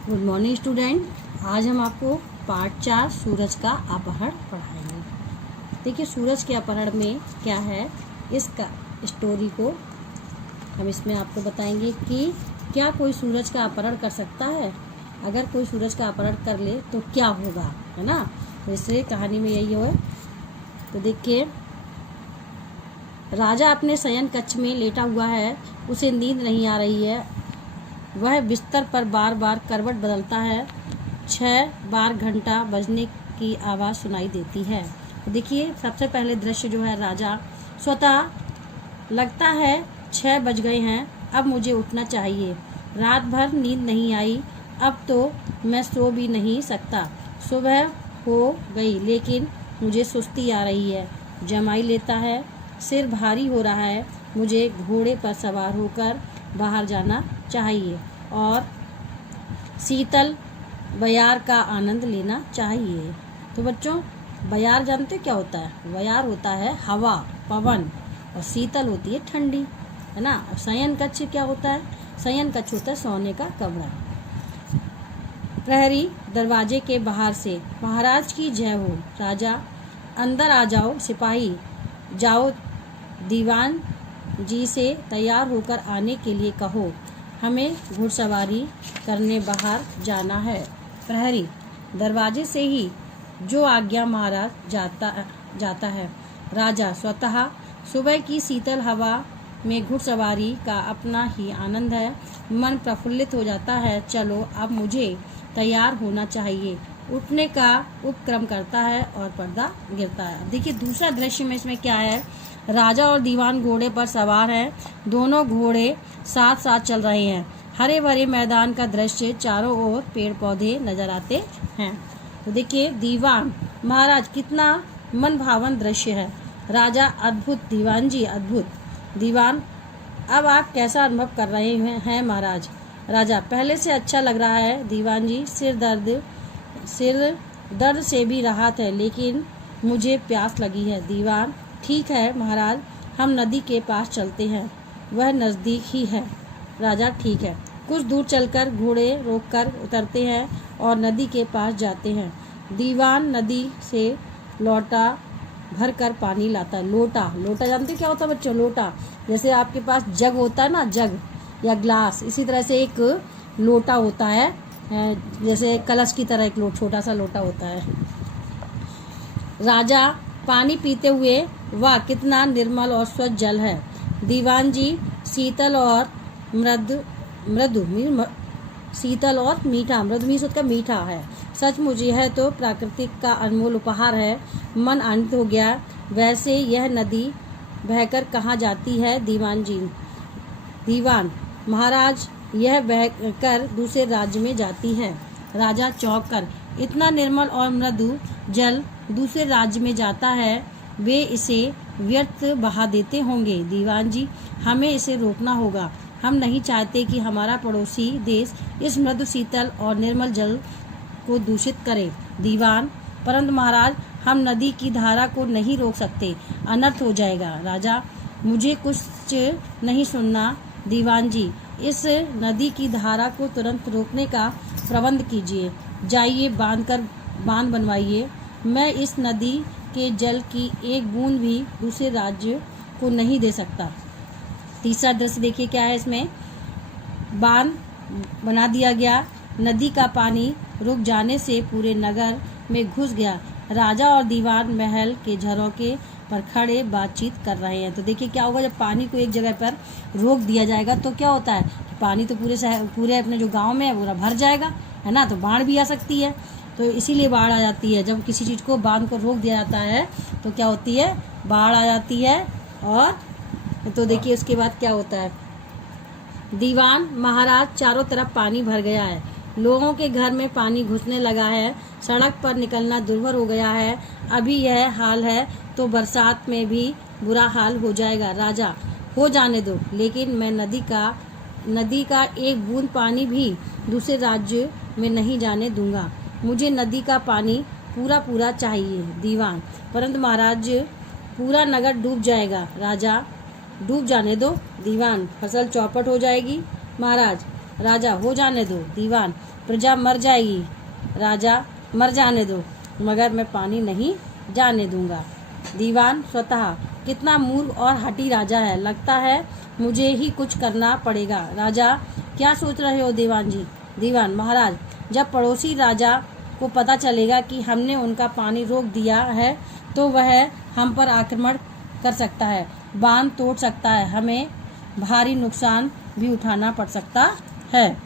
Good morning student. आज हम आपको पार्ट 4 सूरज का अपहरण पढ़ाएंगे। देखिए सूरज के अपहरण में क्या है, इसका स्टोरी को हम इसमें आपको बताएंगे कि क्या कोई सूरज का अपहरण कर सकता है, अगर कोई सूरज का अपहरण कर ले तो क्या होगा, है ना। वैसे कहानी में यही है। तो देखिए राजा अपने शयन कक्ष में लेटा हुआ है, उसे नींद नहीं आ रही है। वह बिस्तर पर बार बार करवट बदलता है। 6 बार घंटा बजने की आवाज़ सुनाई देती है। देखिए सबसे पहले दृश्य जो है, राजा स्वतः लगता है 6 बज गए हैं, अब मुझे उठना चाहिए। रात भर नींद नहीं आई, अब तो मैं सो भी नहीं सकता। सुबह हो गई लेकिन मुझे सुस्ती आ रही है। जमाई लेता है, सिर भारी हो रहा है। मुझे घोड़े पर सवार होकर बाहर जाना चाहिए और शीतल बयार का आनंद लेना चाहिए। तो बच्चों बयार जानते क्या होता है? बयार होता है हवा, पवन, और शीतल होती है ठंडी, है ना। और शयन कक्ष क्या होता है? शयन कक्ष होता है सोने का कमरा। प्रहरी दरवाजे के बाहर से, महाराज की जय हो। राजा अंदर आ जाओ। सिपाही जाओ, दीवान जी से तैयार होकर आने के लिए कहो, हमें घुड़सवारी करने बाहर जाना है। प्रहरी दरवाजे से ही जो आज्ञा महाराज जाता है। राजा स्वतः सुबह की शीतल हवा में घुड़सवारी का अपना ही आनंद है। मन प्रफुल्लित हो जाता है। चलो अब मुझे तैयार होना चाहिए। उठने का उपक्रम करता है और पर्दा गिरता है। देखिए दूसरा दृश्य में इसमें क्या है, राजा और दीवान घोड़े पर सवार हैं। दोनों घोड़े साथ साथ चल रहे हैं। हरे भरे मैदान का दृश्य, चारों ओर पेड़ पौधे नजर आते हैं। तो देखिए दीवान, महाराज कितना मन भावन दृश्य है। राजा अद्भुत, दीवान जी अद्भुत। दीवान अब आप कैसा अनुभव कर रहे हैं महाराज? राजा पहले से अच्छा लग रहा है दीवान जी। सिर दर्द से भी राहत है, लेकिन मुझे प्यास लगी है। दीवान ठीक है महाराज, हम नदी के पास चलते हैं, वह नज़दीक ही है। राजा ठीक है। कुछ दूर चलकर घोड़े रोककर उतरते हैं और नदी के पास जाते हैं। दीवान नदी से लोटा भर कर पानी लाता है। लोटा जानते क्या होता है बच्चों? लोटा जैसे आपके पास जग होता है ना, जग या ग्लास, इसी तरह से एक लोटा होता है, जैसे कलश की तरह एक छोटा सा लोटा होता है। राजा पानी पीते हुए, वाह कितना निर्मल और स्वच्छ जल है। दीवान जी शीतल और मृदु शीतल और मीठा, मृदु मीठ का मीठा है। सचमुच यह तो प्राकृतिक का अनमोल उपहार है। मन आनंदित हो गया। वैसे यह नदी बहकर कहाँ जाती है दीवान जी? दीवान महाराज यह बहकर दूसरे राज्य में जाती है। राजा चौंक कर, इतना निर्मल और मृदु जल दूसरे राज्य में जाता है, वे इसे व्यर्थ बहा देते होंगे। दीवान जी हमें इसे रोकना होगा। हम नहीं चाहते कि हमारा पड़ोसी देश इस मृदु शीतल और निर्मल जल को दूषित करे। दीवान परंतु महाराज हम नदी की धारा को नहीं रोक सकते, अनर्थ हो जाएगा। राजा मुझे कुछ नहीं सुनना। दीवान जी इस नदी की धारा को तुरंत रोकने का प्रबंध कीजिए। जाइए बांध बनवाइए। मैं इस नदी के जल की एक बूंद भी दूसरे राज्य को नहीं दे सकता। तीसरा दृश्य देखिए क्या है इसमें, बांध बना दिया गया। नदी का पानी रुक जाने से पूरे नगर में घुस गया। राजा और दीवान महल के झरोके पर खड़े बातचीत कर रहे हैं। तो देखिए क्या होगा, जब पानी को एक जगह पर रोक दिया जाएगा तो क्या होता है, पानी तो पूरे अपने जो गांव में है पूरा भर जाएगा, है ना। तो बाढ़ भी आ सकती है, तो इसीलिए बाढ़ आ जाती है। जब किसी चीज़ को बांध को रोक दिया जाता है तो क्या होती है, बाढ़ आ जाती है। और तो देखिए उसके बाद क्या होता है, दीवान महाराज चारों तरफ पानी भर गया है। लोगों के घर में पानी घुसने लगा है। सड़क पर निकलना दुर्भर हो गया है। अभी यह हाल है तो बरसात में भी बुरा हाल हो जाएगा। राजा हो जाने दो, लेकिन मैं नदी का एक बूंद पानी भी दूसरे राज्य में नहीं जाने दूंगा। मुझे नदी का पानी पूरा चाहिए। दीवान परंतु महाराज पूरा नगर डूब जाएगा। राजा डूब जाने दो। दीवान फसल चौपट हो जाएगी। महाराज राजा हो जाने दो। दीवान प्रजा मर जाएगी। राजा मर जाने दो, मगर मैं पानी नहीं जाने दूंगा। दीवान स्वतः कितना मूर्ख और हठी राजा है, लगता है मुझे ही कुछ करना पड़ेगा। राजा क्या सोच रहे हो दीवान जी? दीवान महाराज, जब पड़ोसी राजा को पता चलेगा कि हमने उनका पानी रोक दिया है तो वह हम पर आक्रमण कर सकता है, बांध तोड़ सकता है, हमें भारी नुकसान भी उठाना पड़ सकता है।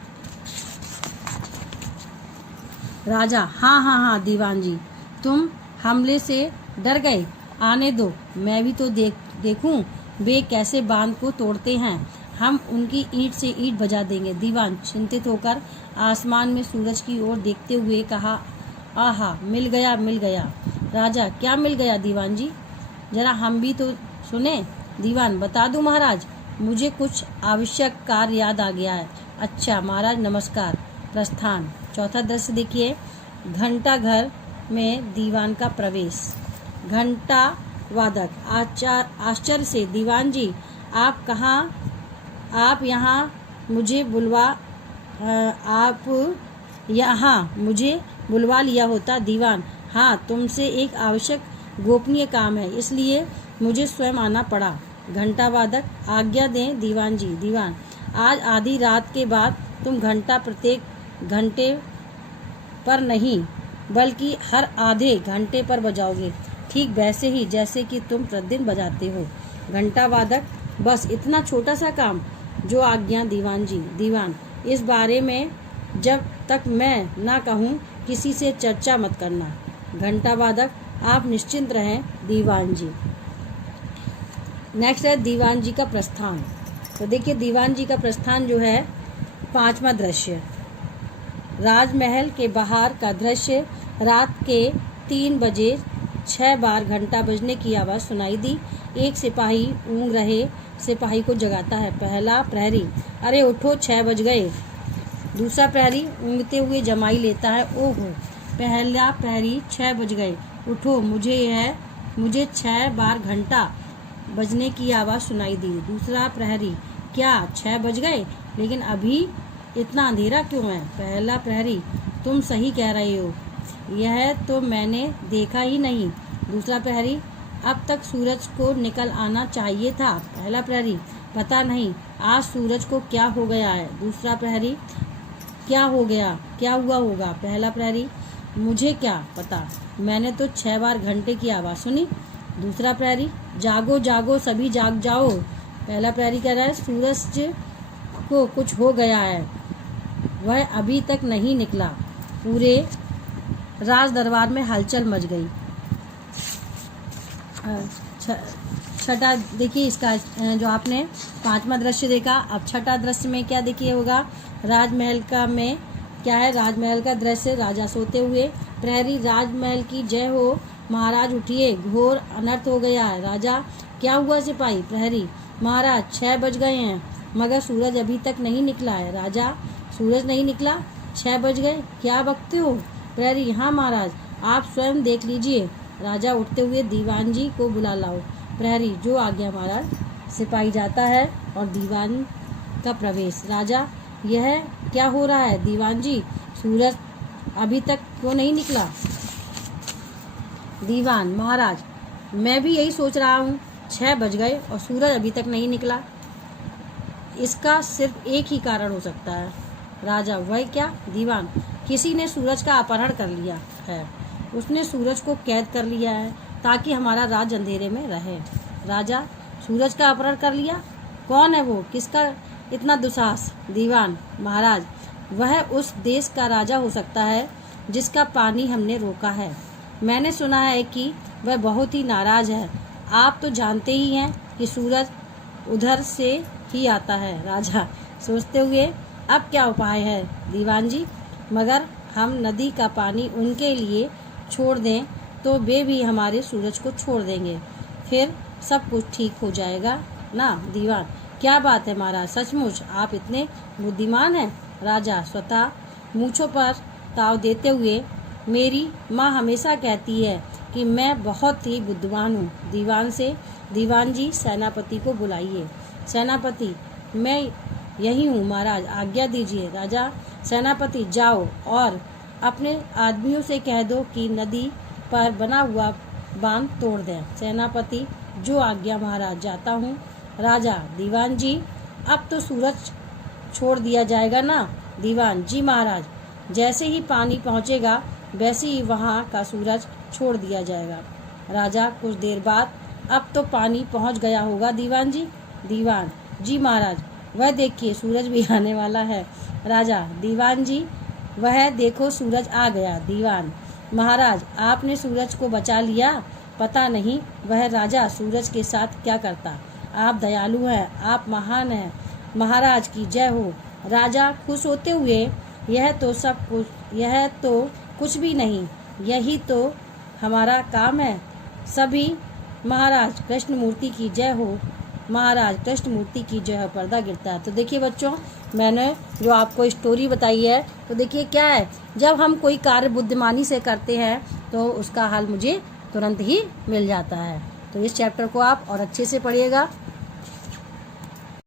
राजा हाँ हाँ हाँ दीवान जी, तुम हमले से डर गए, आने दो, मैं भी तो देखूं वे कैसे बांध को तोड़ते हैं, हम उनकी ईंट से ईंट बजा देंगे। दीवान चिंतित होकर आसमान में सूरज की ओर देखते हुए कहा, आहा मिल गया मिल गया। राजा क्या मिल गया दीवान जी, जरा हम भी तो सुने। दीवान बता दूं महाराज, मुझे कुछ आवश्यक कार्य याद आ गया है। अच्छा महाराज नमस्कार। प्रस्थान। चौथा दृश्य देखिए, घंटा घर में दीवान का प्रवेश। घंटा वादक आश्चर्य से, दीवान जी आप कहाँ? आप यहाँ मुझे बुलवा लिया होता। दीवान हाँ, तुमसे एक आवश्यक गोपनीय काम है, इसलिए मुझे स्वयं आना पड़ा। घंटा वादक आज्ञा दें दीवान जी। दीवान आज आधी रात के बाद तुम घंटा प्रत्येक घंटे पर नहीं बल्कि हर आधे घंटे पर बजाओगे, ठीक वैसे ही जैसे कि तुम प्रतिदिन बजाते हो। घंटा वादक बस इतना छोटा सा काम, जो आज्ञा दीवान जी। दीवान इस बारे में जब तक मैं ना कहूँ किसी से चर्चा मत करना। घंटा वादक आप निश्चिंत रहें दीवान जी। नेक्स्ट है दीवान जी का प्रस्थान। तो देखिए दीवान जी का प्रस्थान जो है, पांचवा दृश्य, राजमहल के बाहर का दृश्य। रात के 3 बजे 6 बार घंटा बजने की आवाज़ सुनाई दी। एक सिपाही ऊँग रहे सिपाही को जगाता है। पहला प्रहरी, अरे उठो 6 बज गए। दूसरा प्रहरी ऊँगते हुए जमाई लेता है, ओहो पहला प्रहरी 6 बज गए, उठो, मुझे 6 बार घंटा बजने की आवाज़ सुनाई दी। दूसरा प्रहरी, क्या 6 बज गए, लेकिन अभी इतना अंधेरा क्यों है? पहला प्रहरी, तुम सही कह रहे हो, यह तो मैंने देखा ही नहीं। दूसरा प्रहरी, अब तक सूरज को निकल आना चाहिए था। पहला प्रहरी, पता नहीं आज सूरज को क्या हो गया है। दूसरा प्रहरी, क्या हो गया, क्या हुआ होगा? पहला प्रहरी, मुझे क्या पता, मैंने तो 6 बार घंटे की आवाज़ सुनी। दूसरा प्रहरी, जागो जागो सभी जाग जाओ। पहला प्रहरी कह रहा है, सूरज को कुछ हो गया है, वह अभी तक नहीं निकला। पूरे राज दरबार में हलचल मच गई। छठा देखिए, इसका जो आपने पांचवा दृश्य देखा, अब छठा दृश्य में क्या देखिए होगा, राजमहल का में क्या है, राजमहल का दृश्य। राजा सोते हुए। प्रहरी, राजमहल की जय हो, महाराज उठिए, घोर अनर्थ हो गया है। राजा, क्या हुआ सिपाही? प्रहरी, महाराज 6 बज गए हैं मगर सूरज अभी तक नहीं निकला है। राजा, सूरज नहीं निकला, 6 बज गए, क्या बकते हो? प्रहरी, हाँ महाराज, आप स्वयं देख लीजिए। राजा उठते हुए, दीवान जी को बुला लाओ। प्रहरी, जो आज्ञा महाराज। सिपाही जाता है और दीवान का प्रवेश। राजा, यह क्या हो रहा है? दीवान जी, सूरज अभी तक क्यों नहीं निकला? दीवान, महाराज मैं भी यही सोच रहा हूँ, 6 बज गए और सूरज अभी तक नहीं निकला। इसका सिर्फ एक ही कारण हो सकता है। राजा, वह क्या? दीवान, किसी ने सूरज का अपहरण कर लिया है, उसने सूरज को कैद कर लिया है ताकि हमारा राज अंधेरे में रहे। राजा, सूरज का अपहरण कर लिया? कौन है वो, किसका इतना दुस्साहस? दीवान, महाराज वह उस देश का राजा हो सकता है जिसका पानी हमने रोका है। मैंने सुना है कि वह बहुत ही नाराज है। आप तो जानते ही हैं कि सूरज उधर से ही आता है। राजा सोचते हुए, अब क्या उपाय है दीवान जी? मगर हम नदी का पानी उनके लिए छोड़ दें तो वे भी हमारे सूरज को छोड़ देंगे, फिर सब कुछ ठीक हो जाएगा ना? दीवान, क्या बात है महाराज, सचमुच आप इतने बुद्धिमान हैं? राजा स्वतः मूँछों पर ताव देते हुए, मेरी माँ हमेशा कहती है कि मैं बहुत ही बुद्धिमान हूँ। दीवान से, दीवान जी सेनापति को बुलाइए। सेनापति, मैं यही हूँ महाराज, आज्ञा दीजिए। राजा सेनापति जाओ और अपने आदमियों से कह दो कि नदी पर बना हुआ बांध तोड़ दें। सेनापति जो आज्ञा महाराज, जाता हूँ। राजा दीवान जी अब तो सूरज छोड़ दिया जाएगा ना। दीवान जी महाराज, जैसे ही पानी पहुँचेगा वैसे ही वहाँ का सूरज छोड़ दिया जाएगा। राजा कुछ देर बाद, अब तो पानी पहुँच गया होगा दीवान जी। दीवान जी महाराज, वह देखिए सूरज भी आने वाला है। राजा दीवान जी, वह देखो सूरज आ गया। दीवान महाराज, आपने सूरज को बचा लिया। पता नहीं वह राजा सूरज के साथ क्या करता। आप दयालु हैं, आप महान हैं। महाराज की जय हो। राजा खुश होते हुए, यह तो कुछ भी नहीं, यही तो हमारा काम है सभी। महाराज कृष्णमूर्ति की जय हो। महाराज कृष्णमूर्ति की जय हो। पर्दा गिरता है। तो देखिए बच्चों, मैंने जो आपको स्टोरी बताई है, तो देखिए क्या है, जब हम कोई कार्य बुद्धिमानी से करते हैं तो उसका हल मुझे तुरंत ही मिल जाता है। तो इस चैप्टर को आप और अच्छे से पढ़िएगा।